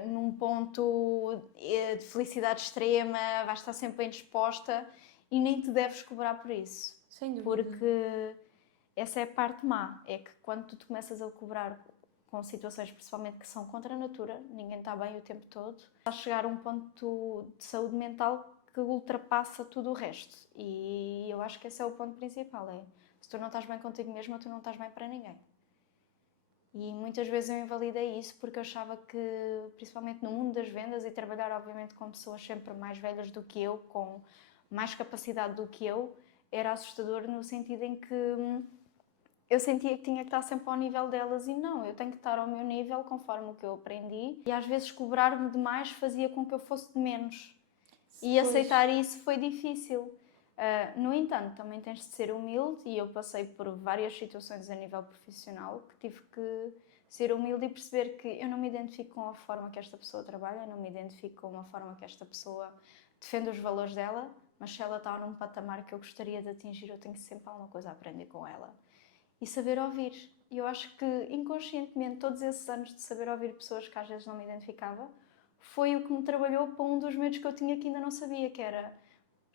num ponto de felicidade extrema, vais estar sempre bem disposta e nem te deves cobrar por isso. Sem dúvida. Porque essa é a parte má, é que quando tu te começas a cobrar com situações principalmente que são contra a natura, ninguém está bem o tempo todo, vai chegar a um ponto de saúde mental que ultrapassa tudo o resto. E eu acho que esse é o ponto principal, é se tu não estás bem contigo mesma, tu não estás bem para ninguém. E muitas vezes eu invalidei isso porque eu achava que, principalmente no mundo das vendas e trabalhar obviamente com pessoas sempre mais velhas do que eu, com mais capacidade do que eu, era assustador no sentido em que eu sentia que tinha que estar sempre ao nível delas e não, eu tenho que estar ao meu nível conforme o que eu aprendi e às vezes cobrar-me demais fazia com que eu fosse de menos. E aceitar isso foi difícil. No entanto, também tens de ser humilde e eu passei por várias situações a nível profissional que tive que ser humilde e perceber que eu não me identifico com a forma que esta pessoa trabalha, eu não me identifico com a forma que esta pessoa defende os valores dela, mas se ela está num patamar que eu gostaria de atingir, eu tenho sempre alguma coisa a aprender com ela. E saber ouvir. E eu acho que inconscientemente todos esses anos de saber ouvir pessoas que às vezes não me identificava foi o que me trabalhou para um dos medos que eu tinha que ainda não sabia, que era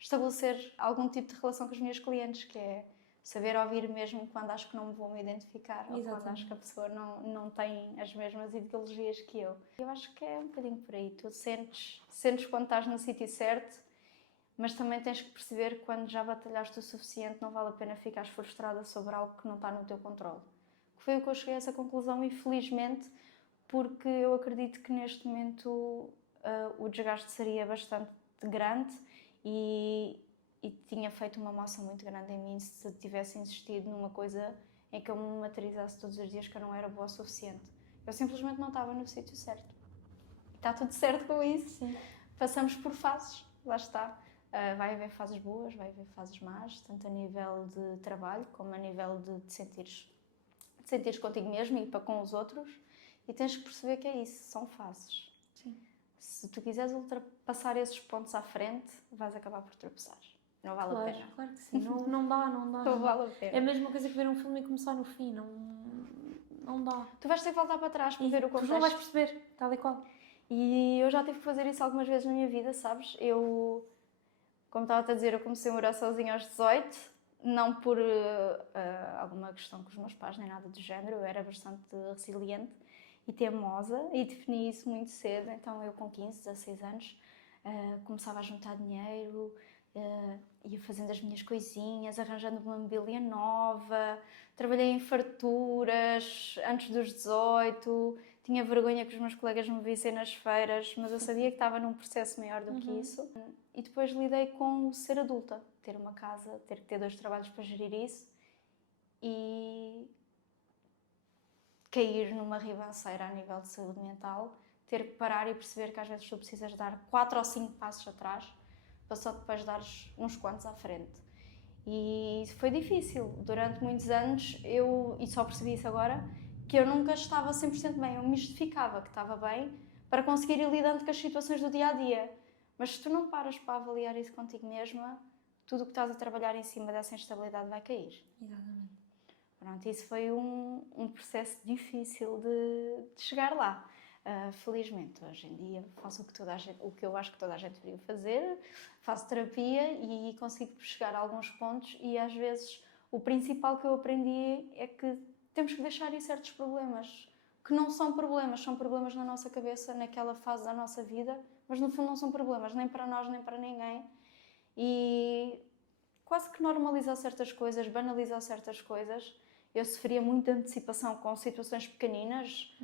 estabelecer algum tipo de relação com os meus clientes, que é saber ouvir mesmo quando acho que não me vou me identificar ou quando acho que a pessoa não tem as mesmas ideologias que eu. Eu acho que é um bocadinho por aí. Tu sentes quando estás no sítio certo, mas também tens que perceber que quando já batalhaste o suficiente não vale a pena ficares frustrada sobre algo que não está no teu controle. Foi o que eu cheguei a essa conclusão e felizmente, porque eu acredito que neste momento o desgaste seria bastante grande e tinha feito uma moça muito grande em mim se tivesse insistido numa coisa em que eu me materializasse todos os dias que eu não era boa o suficiente. Eu simplesmente não estava no sítio certo. Está tudo certo com isso. Sim. Passamos por fases, lá está. Vai haver fases boas, vai haver fases más, tanto a nível de trabalho como a nível de te sentires contigo mesmo e para com os outros. E tens que perceber que é isso, são fases. Sim. Se tu quiseres ultrapassar esses pontos à frente, vais acabar por tropeçar. Não vale a pena. Claro que sim. Não dá. Não vale a pena. É a mesma coisa que ver um filme e começar no fim. Não dá. Tu vais ter que voltar para trás para ver o contexto. Tu não vais perceber, tal e qual. E eu já tive que fazer isso algumas vezes na minha vida, sabes? Como estava a dizer, eu comecei a morar sozinha aos 18, não por alguma questão com os meus pais, nem nada do género, eu era bastante resiliente e teimosa e defini isso muito cedo, então eu com 15, 16 anos começava a juntar dinheiro, ia fazendo as minhas coisinhas, arranjando uma mobília nova, trabalhei em farturas antes dos 18, tinha vergonha que os meus colegas me vissem nas feiras, mas eu sabia que estava num processo maior do que isso. E depois lidei com ser adulta, ter uma casa, ter que ter 2 trabalhos para gerir isso e cair numa ribanceira a nível de saúde mental, ter que parar e perceber que às vezes tu precisas dar 4 ou 5 passos atrás para só depois dares uns quantos à frente. E foi difícil. Durante muitos anos, e só percebi isso agora, que eu nunca estava 100% bem. Eu me justificava que estava bem para conseguir ir lidando com as situações do dia-a-dia. Mas se tu não paras para avaliar isso contigo mesma, tudo o que estás a trabalhar em cima dessa instabilidade vai cair. Exatamente. Pronto, isso foi um processo difícil de chegar lá. Felizmente, hoje em dia faço o que eu acho que toda a gente deveria fazer, faço terapia e consigo chegar a alguns pontos e às vezes o principal que eu aprendi é que temos que deixar ir certos problemas, que não são problemas na nossa cabeça, naquela fase da nossa vida, mas no fundo não são problemas, nem para nós, nem para ninguém. E quase que normalizar certas coisas, banalizar certas coisas. Eu sofria muita antecipação com situações pequeninas,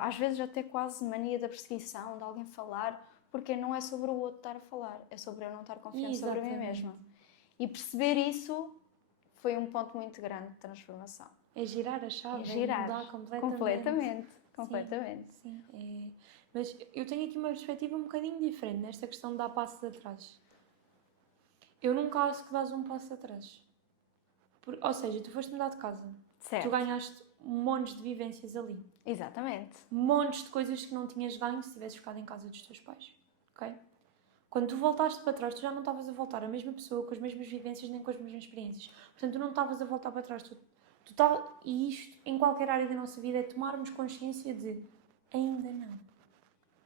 às vezes até quase mania da perseguição, de alguém falar, porque não é sobre o outro estar a falar, é sobre eu não estar confiante sobre mim mesma. E perceber isso foi um ponto muito grande de transformação. É girar a chave, É girar, mudar completamente. Completamente. Sim. Mas eu tenho aqui uma perspectiva um bocadinho diferente nesta questão de dar passos atrás. Eu nunca acho que dás um passo atrás. Ou seja, tu foste mudar de casa. Certo. Tu ganhaste montes de vivências ali. Exatamente. Montes de coisas que não tinhas ganho se tivesses ficado em casa dos teus pais. Ok? Quando tu voltaste para trás, tu já não estavas a voltar a mesma pessoa, com as mesmas vivências, nem com as mesmas experiências. Portanto, tu não estavas a voltar para trás. E isto, em qualquer área da nossa vida, é tomarmos consciência de ainda não.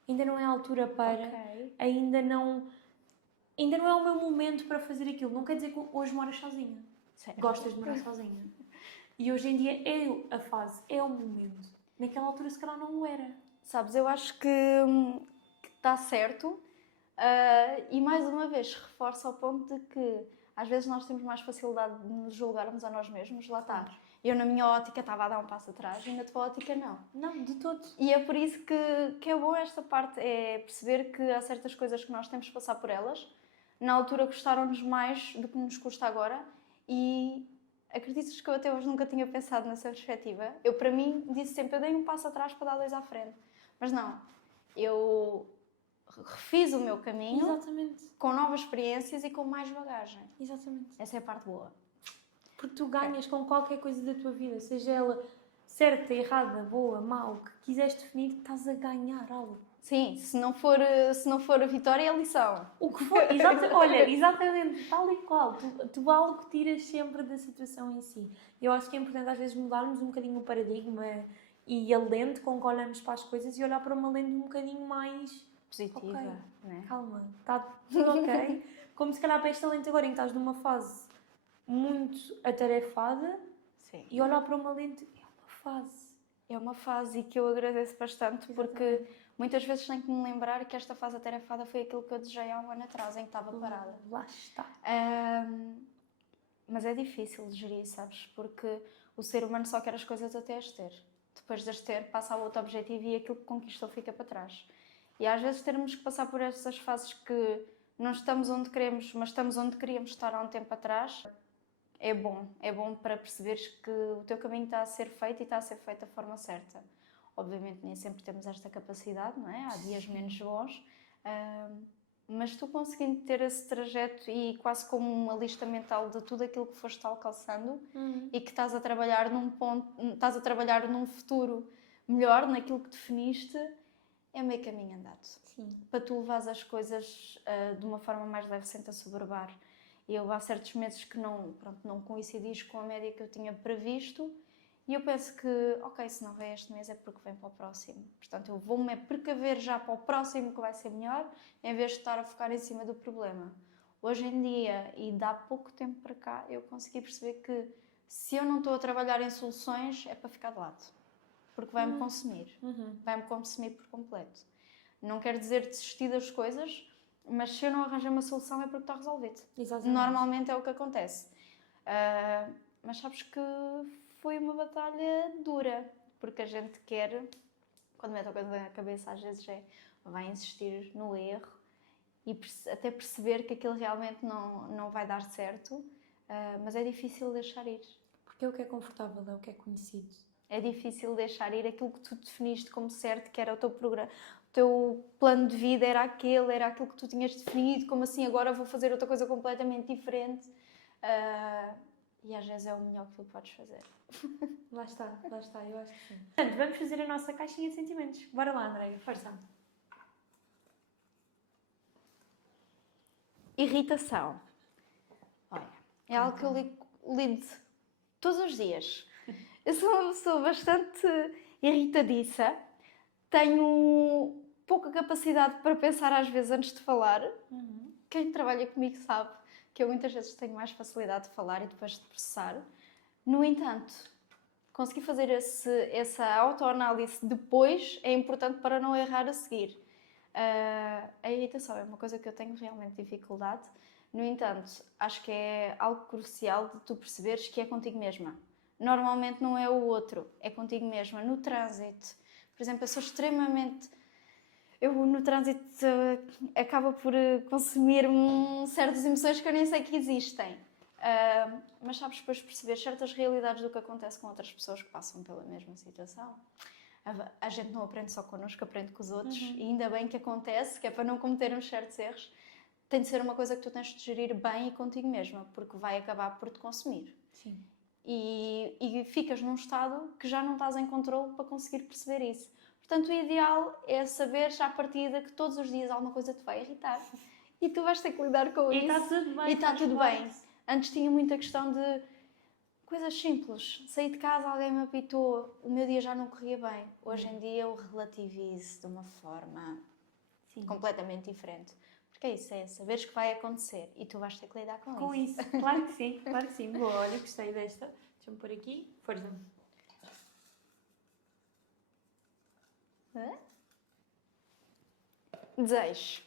Ainda não é a altura para... Okay. Ainda não é o meu momento para fazer aquilo. Não quer dizer que hoje moras sozinha. Certo. Gostas de morar sozinha. E hoje em dia é a fase, é o momento. Naquela altura, se calhar, não o era. Sabes, eu acho que está certo. E mais uma vez, reforça ao ponto de que às vezes nós temos mais facilidade de nos julgarmos a nós mesmos. Lá está. Eu, na minha ótica, estava a dar um passo atrás e na tua ótica, não. Não, de todos. E é por isso que é bom esta parte, é perceber que há certas coisas que nós temos que passar por elas. Na altura custaram-nos mais do que nos custa agora e acreditas que eu até hoje nunca tinha pensado nessa perspectiva? Eu, para mim, disse sempre, eu dei um passo atrás para dar dois à frente. Mas não, eu refiz o meu caminho. Exatamente. Com novas experiências e com mais bagagem. Exatamente. Essa é a parte boa. Porque tu ganhas com qualquer coisa da tua vida, seja ela certa, errada, boa, mau, que quiseres definir, estás a ganhar algo. Sim, se não for a vitória, é a lição. O que for, olha, exatamente, tal e qual. Tu algo tiras sempre da situação em si. Eu acho que é importante às vezes mudarmos um bocadinho o paradigma e a lente com que olhamos para as coisas e olhar para uma lente um bocadinho mais positiva, okay, né? Calma, está tudo ok. Como se calhar para esta lente agora em que estás numa fase muito atarefada. Sim. E olhar para uma lente é uma fase. É uma fase e que eu agradeço bastante. Exatamente. Porque muitas vezes tenho que me lembrar que esta fase atarefada foi aquilo que eu desejei há um ano atrás, em que estava parada. Lá está. Mas é difícil de gerir, sabes? Porque o ser humano só quer as coisas até as ter. Depois de as ter, passa ao outro objetivo e aquilo que conquistou fica para trás. E às vezes termos que passar por essas fases que não estamos onde queremos, mas estamos onde queríamos estar há um tempo atrás. É bom para perceberes que o teu caminho está a ser feito e está a ser feito da forma certa. Obviamente nem sempre temos esta capacidade, não é? Há dias menos bons, mas tu conseguindo ter esse trajeto e quase como uma lista mental de tudo aquilo que foste alcançando e que estás a trabalhar estás a trabalhar num futuro melhor, naquilo que definiste, é meio caminho andado. Sim. Para tu levares as coisas de uma forma mais leve, sem te assoberbar. Eu há certos meses que não coincidis com a média que eu tinha previsto e eu penso que, ok, se não vem este mês é porque vem para o próximo. Portanto, eu vou-me precaver já para o próximo que vai ser melhor, em vez de estar a focar em cima do problema. Hoje em dia, e de há pouco tempo para cá, eu consegui perceber que se eu não estou a trabalhar em soluções, é para ficar de lado. Porque vai-me consumir. Vai-me consumir por completo. Não quer dizer desistir das coisas, mas se eu não arranjar uma solução é porque está resolvido. Exatamente. Normalmente é o que acontece. Mas sabes que foi uma batalha dura, porque a gente quer, quando mete a coisa na cabeça, às vezes vai insistir no erro e até perceber que aquilo realmente não vai dar certo, mas é difícil deixar ir. Porque é o que é confortável, é o que é conhecido. É difícil deixar ir aquilo que tu definiste como certo, que era o teu programa. O teu plano de vida era aquilo que tu tinhas definido, como assim agora vou fazer outra coisa completamente diferente. E às vezes é o melhor que tu podes fazer. Lá está, eu acho que sim. Portanto, vamos fazer a nossa caixinha de sentimentos. Bora lá, Andréia, força. Irritação. Olha, é algo que eu lido todos os dias. Eu sou uma pessoa bastante irritadiça. tenho pouca capacidade para pensar às vezes antes de falar. Quem trabalha comigo sabe que eu muitas vezes tenho mais facilidade de falar e depois de processar. No entanto, conseguir fazer essa autoanálise depois é importante para não errar a seguir. A irritação é uma coisa que eu tenho realmente dificuldade. No entanto, acho que é algo crucial de tu perceberes que é contigo mesma. Normalmente não é o outro, é contigo mesma. No trânsito, por exemplo, eu sou extremamente... Eu no trânsito acaba por consumir certas emoções que eu nem sei que existem. Mas sabes, depois perceber certas realidades do que acontece com outras pessoas que passam pela mesma situação. A gente não aprende só connosco, aprende com os outros. E ainda bem que acontece, que é para não cometermos certos erros. Tem de ser uma coisa que tu tens de gerir bem e contigo mesma, porque vai acabar por te consumir. Sim. E ficas num estado que já não estás em controle para conseguir perceber isso. Portanto, o ideal é saberes à partida que todos os dias alguma coisa te vai irritar e tu vais ter que lidar com isso. E está tudo bem. E está tudo bem. Antes tinha muita questão de coisas simples. Saí de casa, alguém me apitou, o meu dia já não corria bem. Hoje em dia eu relativizo de uma forma completamente diferente. Porque é isso, é saberes que vai acontecer e tu vais ter que lidar com isso. Claro que sim, claro que sim. Boa, olha, gostei desta. Deixa-me pôr aqui. Força. Desejo.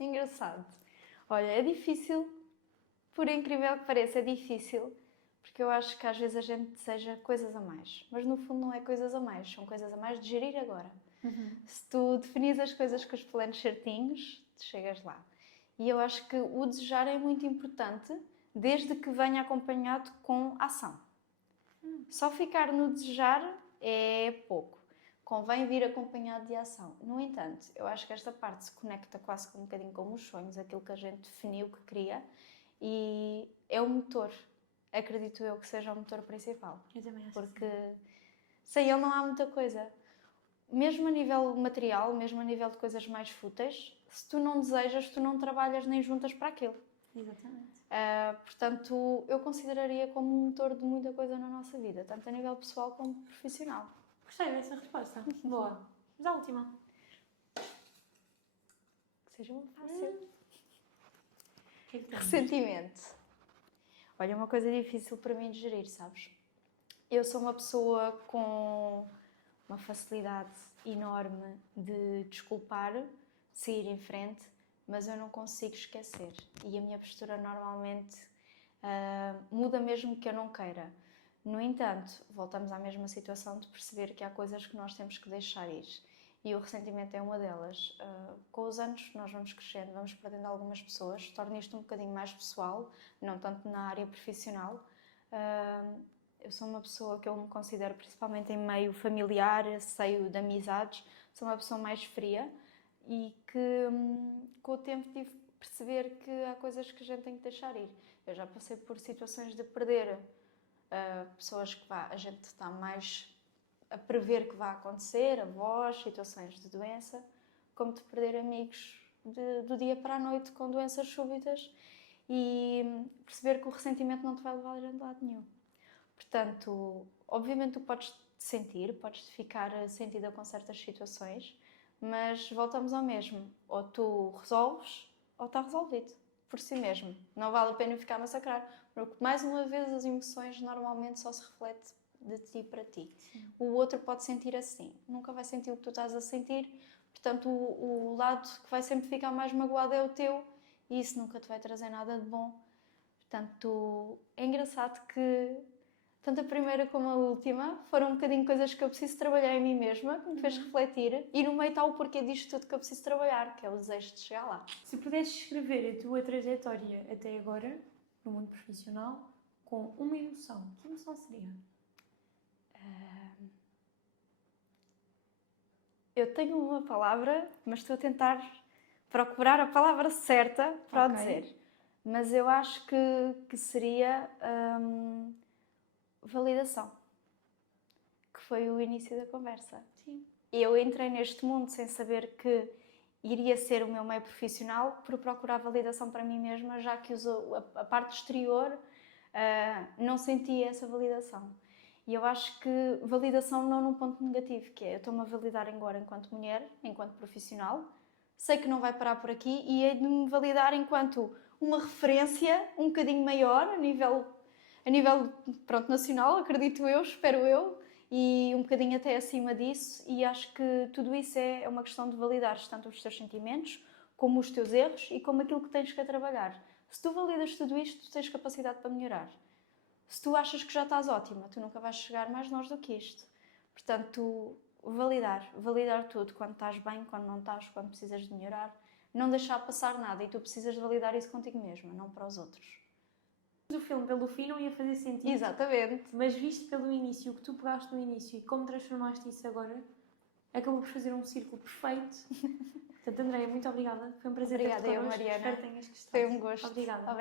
Engraçado. Olha, é difícil, por incrível que pareça, é difícil, porque eu acho que às vezes a gente deseja coisas a mais, mas no fundo não é coisas a mais, são coisas a mais de gerir agora. Se tu definis as coisas com os planos certinhos, tu chegas lá. E eu acho que o desejar é muito importante, desde que venha acompanhado com ação. Só ficar no desejar é pouco. Convém vir acompanhado de ação. No entanto, eu acho que esta parte se conecta quase com um bocadinho com os sonhos, aquilo que a gente definiu que queria, e é o motor. Acredito eu que seja o motor principal. Eu também acho. Porque sem ele não há muita coisa. Mesmo a nível material, mesmo a nível de coisas mais fúteis, se tu não desejas, tu não trabalhas nem juntas para aquilo. Exatamente. Portanto, eu consideraria como um motor de muita coisa na nossa vida, tanto a nível pessoal como profissional. Gostei dessa resposta. Boa. Mas a última. Que seja muito fácil. Que é que tens? Ressentimento. Olha, é uma coisa difícil para mim de gerir, sabes? Eu sou uma pessoa com uma facilidade enorme de desculpar, de seguir em frente, mas eu não consigo esquecer. E a minha postura normalmente muda mesmo que eu não queira. No entanto, voltamos à mesma situação de perceber que há coisas que nós temos que deixar ir. E o ressentimento é uma delas. Com os anos nós vamos crescendo, vamos perdendo algumas pessoas, torna isto um bocadinho mais pessoal, não tanto na área profissional. Eu sou uma pessoa que eu me considero, principalmente em meio familiar, seio de amizades, sou uma pessoa mais fria e que com o tempo tive que perceber que há coisas que a gente tem que deixar ir. Eu já passei por situações de perder pessoas que a gente está mais a prever que vai acontecer, avós, situações de doença, como de perder amigos do dia para a noite com doenças súbitas e perceber que o ressentimento não te vai levar a lado nenhum. Portanto, obviamente tu podes sentir, podes ficar sentida com certas situações, mas voltamos ao mesmo. Ou tu resolves, ou está resolvido por si mesmo. Não vale a pena ficar a massacrar, porque mais uma vez as emoções normalmente só se refletem de ti para ti. Sim. O outro pode sentir assim, nunca vai sentir o que tu estás a sentir, portanto o lado que vai sempre ficar mais magoado é o teu e isso nunca te vai trazer nada de bom. Portanto, é engraçado que tanto a primeira como a última foram um bocadinho coisas que eu preciso trabalhar em mim mesma, que me fez refletir, e no meio está o porquê disto tudo que eu preciso trabalhar, que é o desejo de chegar lá. Se pudesses escrever a tua trajetória até agora, no mundo profissional, com uma emoção, que emoção seria? Eu tenho uma palavra, mas estou a tentar procurar a palavra certa para o dizer. Mas eu acho que seria validação, que foi o início da conversa. Sim. Eu entrei neste mundo sem saber que iria ser o meu meio profissional por procurar validação para mim mesma, já que a parte exterior não sentia essa validação. E eu acho que validação não num ponto negativo, que é eu estou-me a validar agora enquanto mulher, enquanto profissional, sei que não vai parar por aqui e hei de me validar enquanto uma referência um bocadinho maior a nível pronto, nacional, acredito eu, espero eu, e um bocadinho até acima disso, e acho que tudo isso é uma questão de validares tanto os teus sentimentos, como os teus erros e como aquilo que tens que trabalhar. Se tu validas tudo isto, tu tens capacidade para melhorar. Se tu achas que já estás ótima, tu nunca vais chegar mais longe do que isto. Portanto, validar tudo, quando estás bem, quando não estás, quando precisas de melhorar, não deixar passar nada, e tu precisas de validar isso contigo mesma, não para os outros. O filme pelo fim não ia fazer sentido. Exatamente. Mas visto pelo início, o que tu pegaste no início e como transformaste isso agora, acabou por fazer um círculo perfeito. Portanto, Andréia, muito obrigada. Foi um prazer ter-te Obrigada, connosco. Mariana. Espero que tenhas gostado. Foi um gosto. Obrigada. Obrigada.